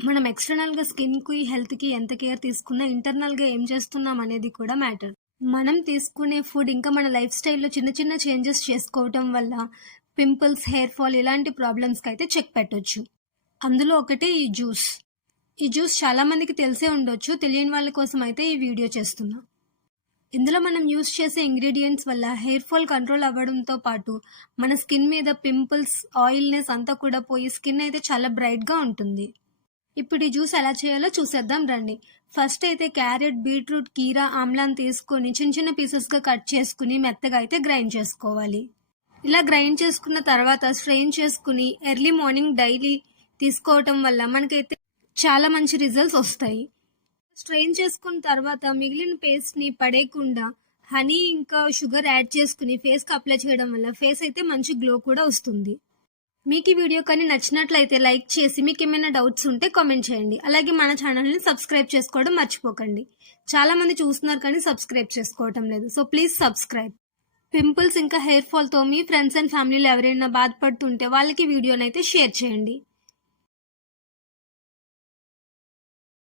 మనం ఎక్స్టర్నల్‌గా స్కిన్‌కి, హెల్త్‌కి ఎంత కేర్ తీసుకున్నా ఇంటర్నల్‌గా ఏం చేస్తున్నాం అనేది కూడా మ్యాటర్. మనం తీసుకునే ఫుడ్ ఇంకా మన లైఫ్ స్టైల్‌లో చిన్న చిన్న చేంజెస్ చేసుకోవటం వల్ల పింపుల్స్, హెయిర్ ఫాల్ ఇలాంటి ప్రాబ్లమ్స్‌కైతే చెక్ పెట్టొచ్చు. అందులో ఒకటి ఈ జ్యూస్. ఈ జ్యూస్ చాలా మందికి తెలిసే ఉండొచ్చు. తెలియని వాళ్ళ కోసం అయితే ఈ వీడియో చేస్తున్నా. ఇందులో మనం యూజ్ చేసే ఇంగ్రీడియెంట్స్ వల్ల హెయిర్ ఫాల్ కంట్రోల్ అవ్వడంతో పాటు మన స్కిన్ మీద పింపుల్స్, ఆయిల్‌నెస్ అంతా కూడా పోయి స్కిన్ అయితే చాలా బ్రైట్‌గా ఉంటుంది. ఇప్పుడు ఈ జ్యూస్ ఎలా చేయాలో చూసేద్దాం రండి. ఫస్ట్ అయితే క్యారెట్, బీట్రూట్, కీరా, ఆమ్లాను తీసుకొని చిన్న చిన్న పీసెస్‌గా కట్ చేసుకొని మెత్తగా అయితే గ్రైండ్ చేసుకోవాలి. ఇలా గ్రైండ్ చేసుకున్న తర్వాత స్ట్రెయిన్ చేసుకుని ఎర్లీ మార్నింగ్ డైలీ తీసుకోవటం వల్ల మనకైతే చాలా మంచి రిజల్ట్స్ వస్తాయి. స్ట్రెయిన్ చేసుకున్న తర్వాత మిగిలిన పేస్ట్‌ని పడేయకుండా హనీ ఇంకా షుగర్ యాడ్ చేసుకుని ఫేస్‌కి అప్లై చేయడం వల్ల ఫేస్ అయితే మంచి గ్లో కూడా వస్తుంది. మీకు ఈ వీడియో కానీ నచ్చినట్లయితే లైక్ చేసి మీకేమైనా డౌట్స్ ఉంటే కామెంట్ చేయండి. అలాగే మన ఛానల్‌ని సబ్స్క్రైబ్ చేసుకోవడం మర్చిపోకండి. చాలా మంది చూస్తున్నారు కానీ సబ్స్క్రైబ్ చేసుకోవటం లేదు. So please subscribe. పింపుల్స్ ఇంకా హెయిర్ ఫాల్‌తో మీ ఫ్రెండ్స్ అండ్ ఫ్యామిలీలో ఎవరైనా బాధపడుతుంటే వాళ్ళకి వీడియోనైతే షేర్ చేయండి.